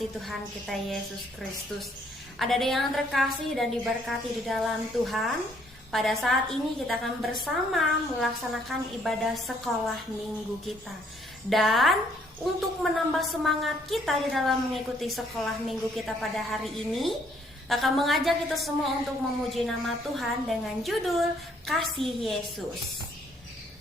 kasih Tuhan kita Yesus Kristus. Ada yang terkasih dan diberkati di dalam Tuhan. Pada saat ini kita akan bersama melaksanakan ibadah sekolah minggu kita. Dan untuk menambah semangat kita di dalam mengikuti sekolah minggu kita pada hari ini, akan mengajak kita semua untuk memuji nama Tuhan dengan judul Kasih Yesus.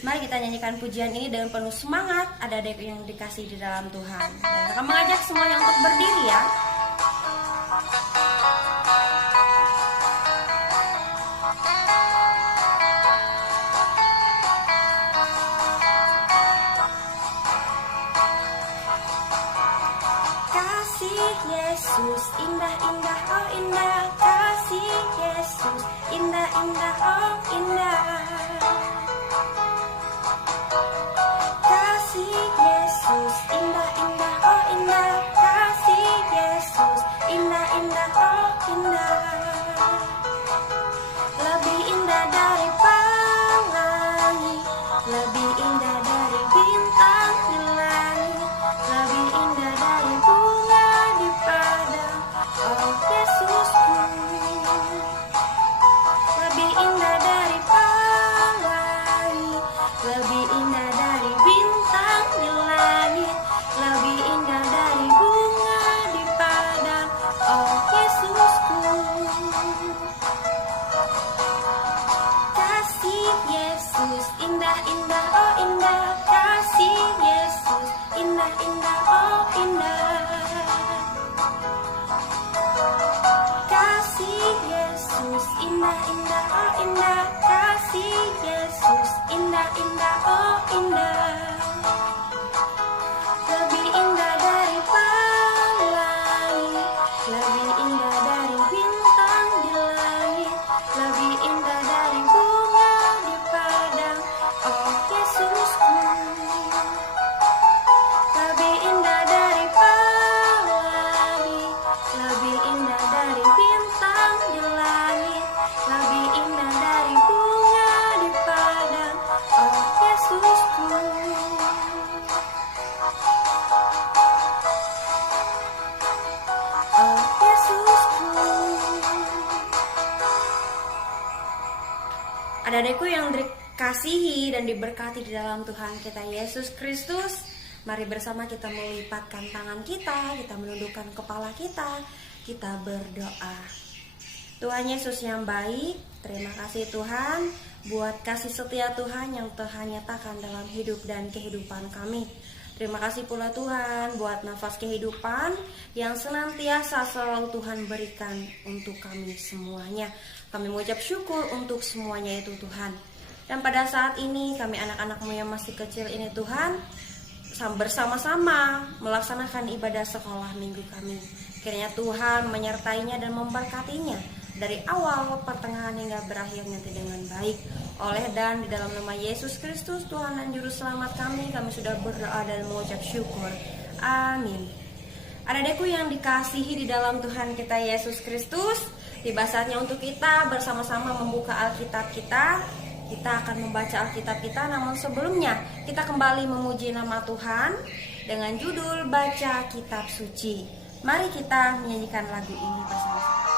Mari kita nyanyikan pujian ini dengan penuh semangat. Ada yang dikasih di dalam Tuhan. Dan akan mengajak semuanya untuk berdiri ya. Kasih Yesus indah-indah, oh indah. Kasih Yesus indah-indah, oh indah. Kasih Yesus indah-indah, oh indah. Kasih Yesus indah-indah, oh indah. Lebih indah dari pelangi, lebih indah dari bintang di langit, lebih indah dari bunga di padang, oh Yesusku. Lebih indah dari pelangi, lebih indah dari bintang di langit, lebih indah dari bunga di padang, oh Yesusku. Kasih Yesus indah-indah, oh indah. Kasih Yesus indah-indah, oh indah. Kasih Yesus indah-indah, oh indah. Kasih Yesus indah-indah, oh indah. Lebih indah dari pelangi, lebih indah dari bintang di langit, lebih indah dari bunga di padang, oh Yesusku. Lebih indah dari pelangi, lebih indah dari bintang di langit, lebih indah dari bunga di padang, oh Yesusku. Oh Yesusku. Adik-adikku yang dikasihi dan diberkati di dalam Tuhan kita Yesus Kristus, mari bersama kita melipatkan tangan kita menundukkan kepala kita berdoa. Tuhan Yesus yang baik, terima kasih Tuhan buat kasih setia Tuhan yang Tuhan nyatakan dalam hidup dan kehidupan kami. Terima kasih pula Tuhan buat nafas kehidupan yang senantiasa selalu Tuhan berikan untuk kami semuanya. Kami mengucap syukur untuk semuanya itu Tuhan. Dan pada saat ini kami anak-anak-Mu yang masih kecil ini Tuhan, bersama-sama melaksanakan ibadah sekolah minggu kami. Kiranya Tuhan menyertainya dan memberkatinya dari awal, pertengahan hingga berakhir nanti dengan baik. Oleh dan di dalam nama Yesus Kristus Tuhan dan Juru Selamat kami sudah berdoa dan mengucap syukur. Amin. Adik-adikku yang dikasihi di dalam Tuhan kita Yesus Kristus, tiba saatnya untuk kita bersama-sama membuka Alkitab kita. Kita akan membaca Alkitab kita, namun sebelumnya kita kembali memuji nama Tuhan dengan judul Baca Kitab Suci. Mari kita menyanyikan lagu ini bersama-sama.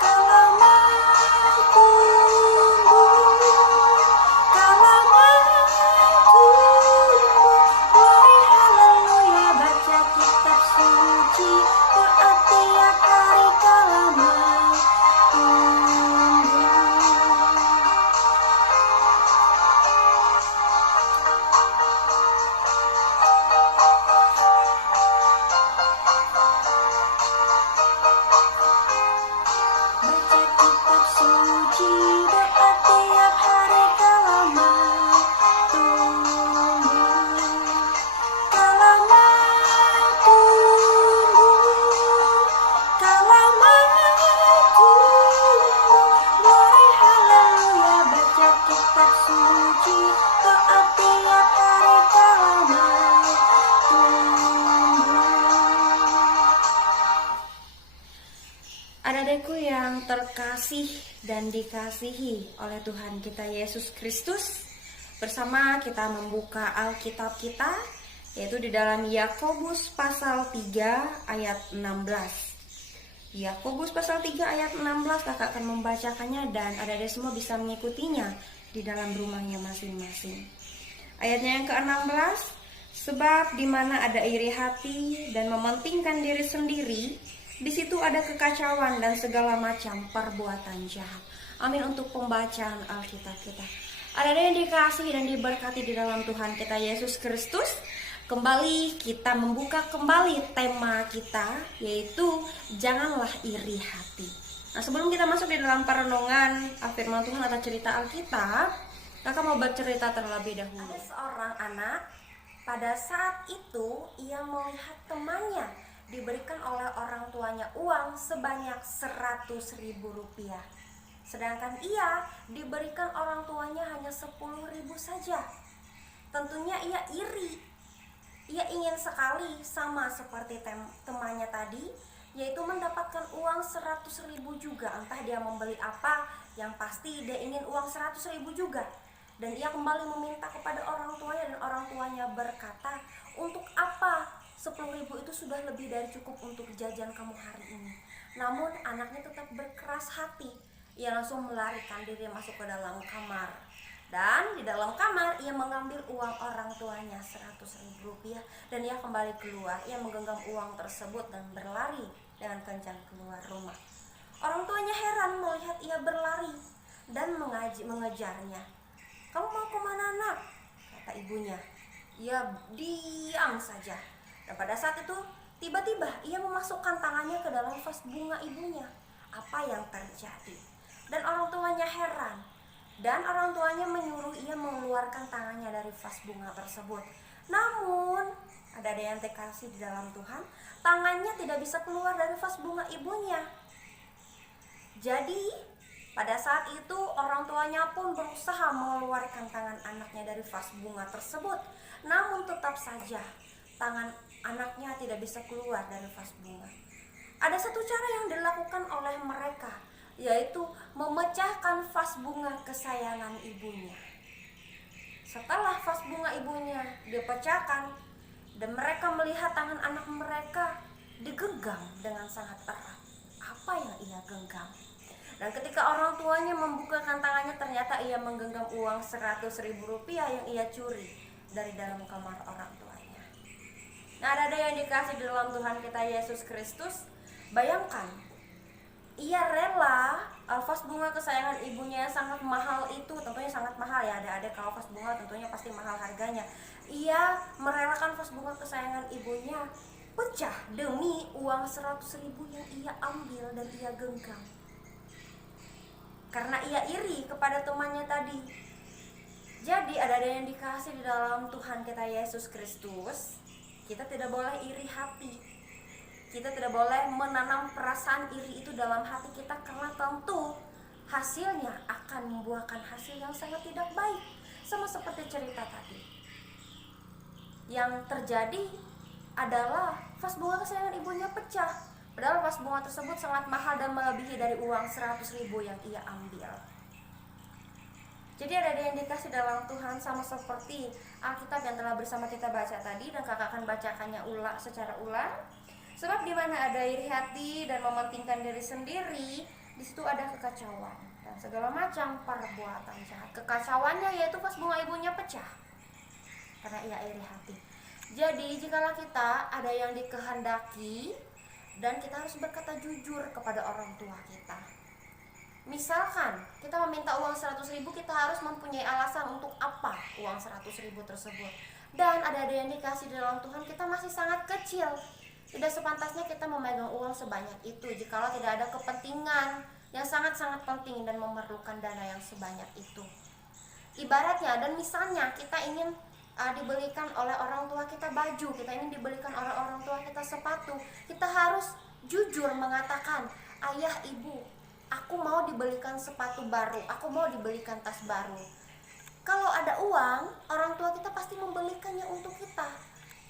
Kalau terkasih dan dikasihi oleh Tuhan kita Yesus Kristus, bersama kita membuka Alkitab kita, yaitu di dalam Yakobus pasal 3 ayat 16. Yakobus pasal 3 ayat 16, kakak akan membacakannya dan adik-adik semua bisa mengikutinya di dalam rumahnya masing-masing. Ayatnya yang ke-16, sebab di mana ada iri hati dan mementingkan diri sendiri, di situ ada kekacauan dan segala macam perbuatan jahat. Amin untuk pembacaan Alkitab kita. Ada yang dikasihi dan diberkati di dalam Tuhan kita Yesus Kristus. Kembali kita membuka kembali tema kita, yaitu janganlah iri hati. Nah, sebelum kita masuk di dalam perenungan firman Tuhan atau cerita Alkitab, kakak mau bercerita terlebih dahulu. Ada seorang anak, pada saat itu ia melihat temannya diberikan oleh orang tuanya uang sebanyak 100.000 rupiah. Sedangkan ia diberikan orang tuanya hanya 10.000 saja. Tentunya ia iri. Ia ingin sekali sama seperti temannya tadi, yaitu mendapatkan uang 100.000 juga. Entah dia membeli apa, yang pasti dia ingin uang 100.000 juga. Dan ia kembali meminta kepada orang tuanya, dan orang tuanya berkata, untuk apa? 10.000 itu sudah lebih dari cukup untuk jajan kamu hari ini. Namun anaknya tetap berkeras hati. Ia langsung melarikan diri masuk ke dalam kamar. Dan di dalam kamar ia mengambil uang orang tuanya 100.000 rupiah. Dan ia kembali keluar. Ia menggenggam uang tersebut dan berlari dengan kencang keluar rumah. Orang tuanya heran melihat ia berlari dan mengejarnya. Kamu mau kemana nak? Kata ibunya. Ia diam saja. Dan pada saat itu tiba-tiba ia memasukkan tangannya ke dalam vas bunga ibunya. Apa yang terjadi? Dan orang tuanya heran. Dan orang tuanya menyuruh ia mengeluarkan tangannya dari vas bunga tersebut. Namun ada yang terkasih di dalam Tuhan, tangannya tidak bisa keluar dari vas bunga ibunya. Jadi pada saat itu orang tuanya pun berusaha mengeluarkan tangan anaknya dari vas bunga tersebut. Namun tetap saja tangan anaknya tidak bisa keluar dari vas bunga. Ada satu cara yang dilakukan oleh mereka, yaitu memecahkan vas bunga kesayangan ibunya. Setelah vas bunga ibunya dipecahkan dan mereka melihat tangan anak mereka digenggam dengan sangat erat. Apa yang ia genggam? Dan ketika orang tuanya membukakan tangannya, ternyata ia menggenggam uang 100.000 rupiah yang ia curi dari dalam kamar orang tuanya. Nah, ada yang dikasih di dalam Tuhan kita Yesus Kristus. Bayangkan, ia rela vas bunga kesayangan ibunya yang sangat mahal itu, tentunya sangat mahal ya. Ada kalau vas bunga tentunya pasti mahal harganya. Ia merelakan vas bunga kesayangan ibunya pecah demi uang 100.000 yang ia ambil dan ia genggam. Karena ia iri kepada temannya tadi. Jadi ada yang dikasih di dalam Tuhan kita Yesus Kristus. Kita tidak boleh iri hati. Kita tidak boleh menanam perasaan iri itu dalam hati kita, karena tentu hasilnya akan membuahkan hasil yang sangat tidak baik. Sama seperti cerita tadi. Yang terjadi adalah vas bunga kesayangan ibunya pecah. Padahal vas bunga tersebut sangat mahal dan melebihi dari uang 100.000 yang ia ambil. Jadi ada yang dikasih dalam Tuhan, sama seperti Alkitab yang telah bersama kita baca tadi, dan kakak akan bacakannya secara ulang. Sebab di mana ada iri hati dan mementingkan diri sendiri, di situ ada kekacauan dan segala macam perbuatan jahat. Kekacauannya yaitu vas bunga ibunya pecah karena ia iri hati. Jadi jikalau kita ada yang dikehendaki, dan kita harus berkata jujur kepada orang tua kita. Misalkan kita meminta uang 100.000, kita harus mempunyai alasan untuk apa uang 100.000 tersebut. Dan ada yang dikasih dalam Tuhan, kita masih sangat kecil. Tidak sepantasnya kita memegang uang sebanyak itu jikalau tidak ada kepentingan yang sangat-sangat penting dan memerlukan dana yang sebanyak itu. Ibaratnya, dan misalnya kita ingin dibelikan oleh orang tua kita baju, kita ingin dibelikan oleh orang tua kita sepatu, kita harus jujur mengatakan, ayah, ibu, aku mau dibelikan sepatu baru, aku mau dibelikan tas baru. Kalau ada uang, orang tua kita pasti membelikannya untuk kita.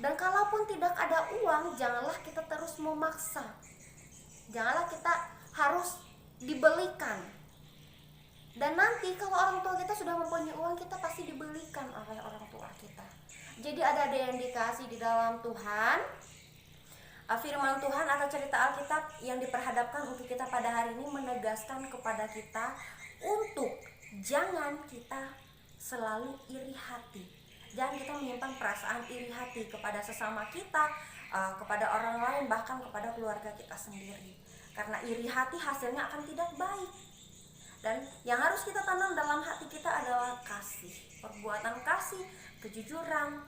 Dan kalaupun tidak ada uang, janganlah kita terus memaksa. Janganlah kita harus dibelikan. Dan nanti kalau orang tua kita sudah mempunyai uang, kita pasti dibelikan oleh orang tua kita. Jadi ada yang dikasih di dalam Tuhan, firman Tuhan atau cerita Alkitab yang diperhadapkan untuk kita pada hari ini menegaskan kepada kita untuk jangan kita selalu iri hati. Jangan kita menyimpan perasaan iri hati kepada sesama kita, kepada orang lain, bahkan kepada keluarga kita sendiri. Karena iri hati hasilnya akan tidak baik. Dan yang harus kita tanam dalam hati kita adalah kasih, perbuatan kasih, kejujuran.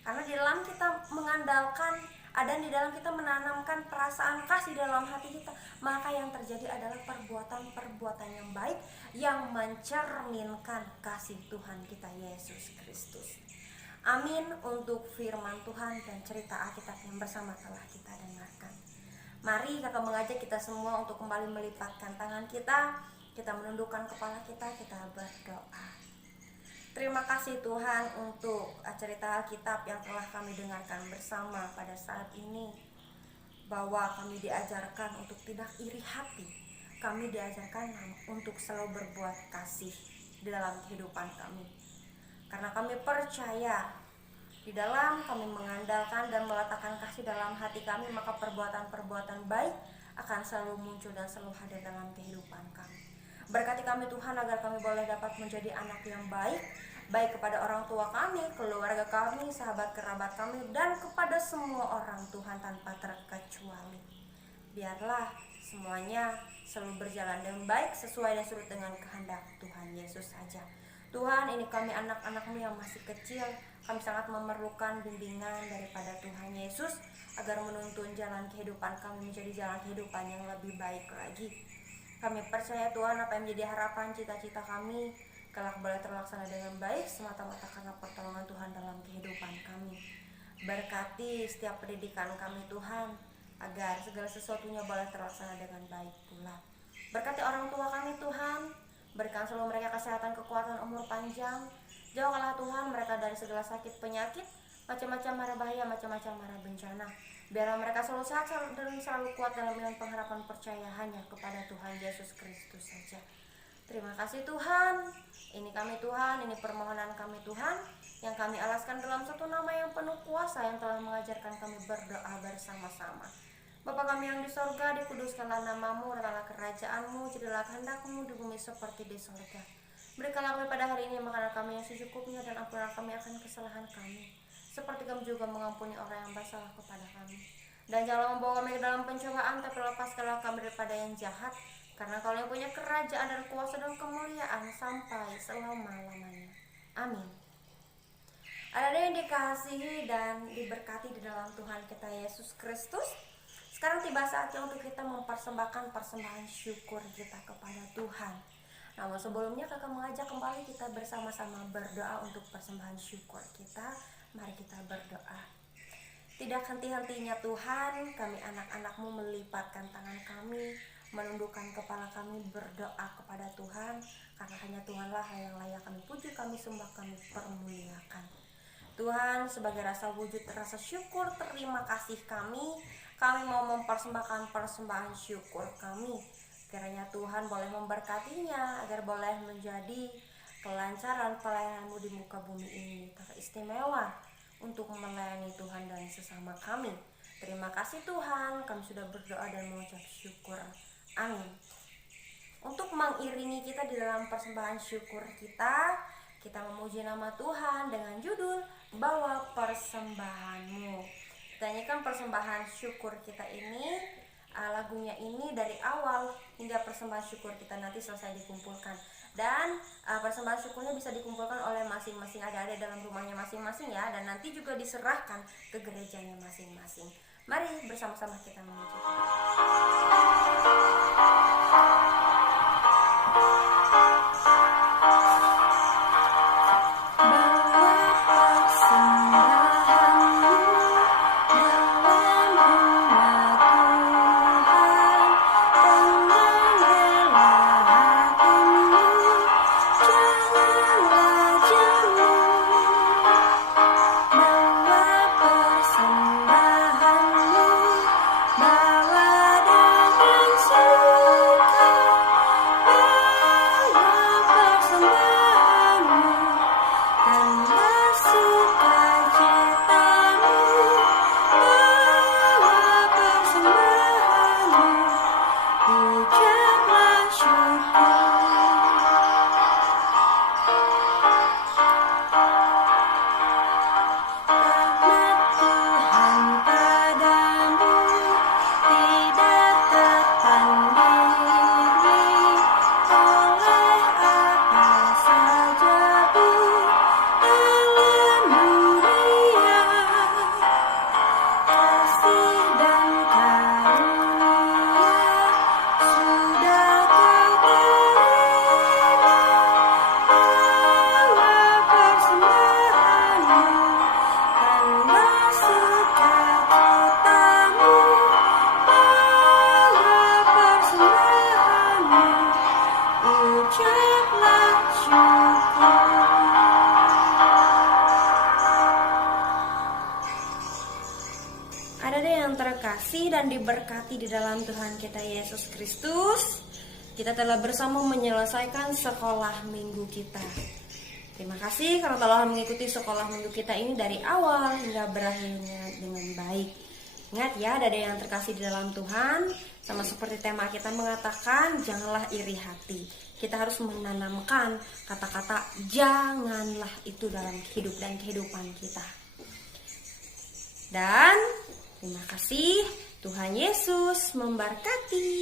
Karena di dalam kita mengandalkan, dan di dalam kita menanamkan perasaan kasih dalam hati kita, maka yang terjadi adalah perbuatan-perbuatan yang baik yang mencerminkan kasih Tuhan kita Yesus Kristus. Amin untuk firman Tuhan dan cerita Alkitab yang bersama telah kita dengarkan. Mari kakak mengajak kita semua untuk kembali melipatkan tangan kita menundukkan kepala kita berdoa. Terima kasih Tuhan untuk cerita Alkitab yang telah kami dengarkan bersama pada saat ini, bahwa kami diajarkan untuk tidak iri hati. Kami diajarkan untuk selalu berbuat kasih di dalam kehidupan kami. Karena kami percaya di dalam kami mengandalkan dan meletakkan kasih dalam hati kami, maka perbuatan-perbuatan baik akan selalu muncul dan selalu hadir dalam kehidupan kami. Berkati kami Tuhan agar kami boleh dapat menjadi anak yang baik kepada orang tua kami, keluarga kami, sahabat kerabat kami, dan kepada semua orang Tuhan tanpa terkecuali. Biarlah semuanya selalu berjalan dengan baik sesuai dan surut dengan kehendak Tuhan Yesus saja. Tuhan, ini kami anak-anak-Mu yang masih kecil, kami sangat memerlukan bimbingan daripada Tuhan Yesus agar menuntun jalan kehidupan kami menjadi jalan kehidupan yang lebih baik lagi. Kami percaya Tuhan, apa yang menjadi harapan cita-cita kami kelak boleh terlaksana dengan baik semata-mata karena pertolongan Tuhan dalam kehidupan kami. Berkati setiap pendidikan kami Tuhan, agar segala sesuatunya boleh terlaksana dengan baik pula. Berkati orang tua kami Tuhan, berikan selalu mereka kesehatan, kekuatan, umur panjang. Jauhkanlah Tuhan mereka dari segala sakit, penyakit, macam-macam mara bahaya, macam-macam mara bencana. Biarlah mereka selalu sehat dan selalu kuat dalam iman, pengharapan, percaya hanya kepada Tuhan Yesus Kristus saja. Terima kasih Tuhan. Ini kami Tuhan, ini permohonan kami Tuhan, yang kami alaskan dalam satu nama yang penuh kuasa yang telah mengajarkan kami berdoa bersama-sama. Bapa kami yang di sorga, dikuduskanlah namamu, datanglah kerajaan-Mu, jadilah kehendak-Mu di bumi seperti di sorga. Berikanlah kami pada hari ini makanan kami yang secukupnya, dan ampunilah kami akan kesalahan kami, seperti kami juga mengampuni orang yang bersalah kepada kami. Dan janganlah membawa kami ke dalam pencobaan, tapi lepaskanlah kami daripada yang jahat. Karena Kau yang punya kerajaan dan kuasa dan kemuliaan sampai selama-lamanya. Amin. Ada yang dikasihi dan diberkati di dalam Tuhan kita Yesus Kristus. Sekarang tiba saatnya untuk kita mempersembahkan persembahan syukur kita kepada Tuhan. Namun sebelumnya kakak mengajak kembali kita bersama-sama berdoa untuk persembahan syukur kita. Mari kita berdoa. Tidak henti-hentinya Tuhan, kami anak-anak-Mu melipatkan tangan kami, menundukkan kepala kami berdoa kepada Tuhan, karena hanya Tuhanlah yang layak kami puji, kami sembah, kami permuliakan. Tuhan, sebagai rasa wujud rasa syukur terima kasih kami mau mempersembahkan persembahan syukur kami. Kiranya Tuhan boleh memberkatinya agar boleh menjadi kelancaran pelayanan-Mu di muka bumi ini, teristimewa untuk melayani Tuhan dan sesama kami. Terima kasih Tuhan, kami sudah berdoa dan mengucap syukur. Amin. Untuk mengiringi kita di dalam persembahan syukur kita memuji nama Tuhan dengan judul Bawa Persembahan-Mu. Kita nyanyikan persembahan syukur kita ini, lagunya ini dari awal hingga persembahan syukur kita nanti selesai dikumpulkan. Dan persembahan syukurnya bisa dikumpulkan oleh masing-masing adik-adik dalam rumahnya masing-masing ya, dan nanti juga diserahkan ke gerejanya masing-masing. Mari bersama-sama kita memuji Tuhan. Bawa dengan suka dikasih dan diberkati di dalam Tuhan kita Yesus Kristus, kita telah bersama menyelesaikan sekolah minggu kita. Terima kasih karena telah mengikuti sekolah minggu kita ini dari awal hingga berakhirnya dengan baik. Ingat ya, ada yang terkasih di dalam Tuhan, sama seperti tema kita mengatakan, janganlah iri hati. Kita harus menanamkan kata-kata janganlah itu dalam hidup dan kehidupan kita. Dan terima kasih, Tuhan Yesus memberkati.